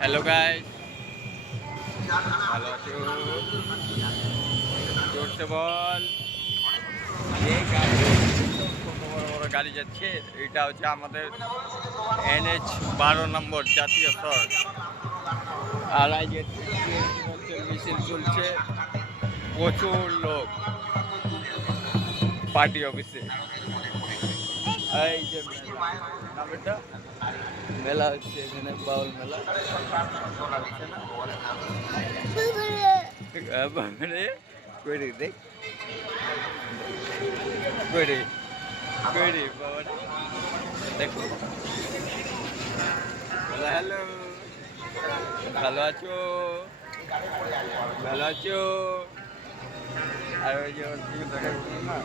Hello guys, ভালো আছো? জোরসে বল। এই গাড়ি কত বড় বড় গাড়ি যাচ্ছে। এটা হচ্ছে আমাদের NH 12 নম্বর জাতীয় সড়ক। আর এই যে মিছিল চলছে, প্রচুর লোক পার্টি অফিসে। এই যে মেলা, নাম এটা মেলা হচ্ছে এখানে, বাউল মেলা হচ্ছে না? মানে কই রে দেখ, কই রে বাবা, দেখো। হ্যালো, ভালো আছো? ভালো আছো? আর ওই যে ওর দিকে দেখা যাচ্ছে না।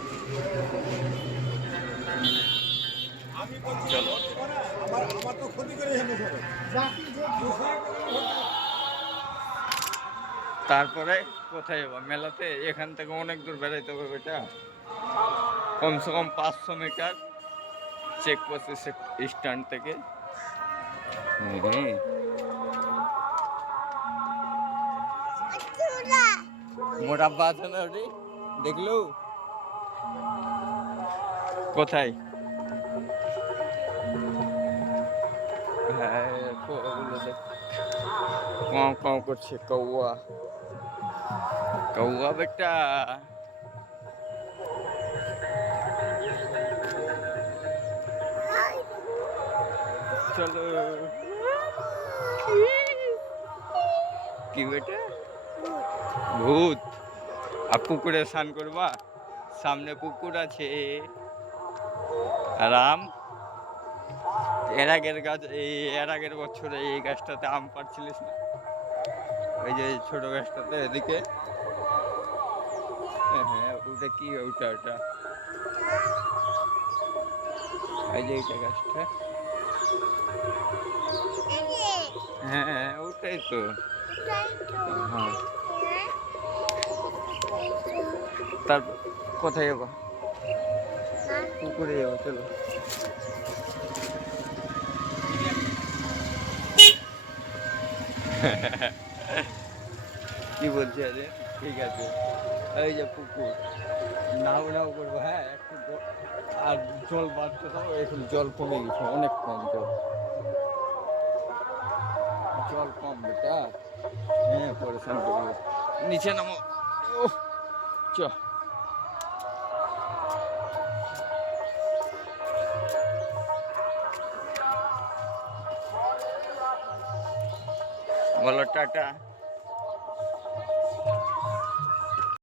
চলো, তারপরে কোথায় যাবো? মেলাতে এখান থেকে অনেক দূর বেড়াইতে হবে। বেটা কমসে কম 500 মিটার চেকপোস্ট স্ট্যান্ড থেকে। মোটাব্বা আছে না ওটি, দেখলো কোথায়? হ্যাঁ, ওগুলো দেখ, কাউ কাউ করছে। কৌয়া, কৌয়া বেটা। চলো। কি বেটা? ভূত? আর পুকুরে স্নান করবা? সামনে পুকুর আছে। আরাম। এর আগের বছরে এই গাছটাতে আম পাড়ছিলিস না? ওই যে ছোট গাছটাতে এদিকে। হ্যাঁ, ওটা কি? ওটা এই যে এইটা গাছটা। হ্যাঁ, ওটাই তো। হ্যাঁ, তারপর কোথায় যাবো? পুকুরে যাবো, চলো। কি বলছি? আরে ঠিক আছে, এই যে পুকুর, নাও নাও করবো। হ্যাঁ, একটু আর জল বাড়তে দাও। এখন জল কমে গেছে, অনেক কম জল। জল কম বেটা। হ্যাঁ, পরেশান করবো। নিচে নামো। ওহ, চ। বলো টাটা।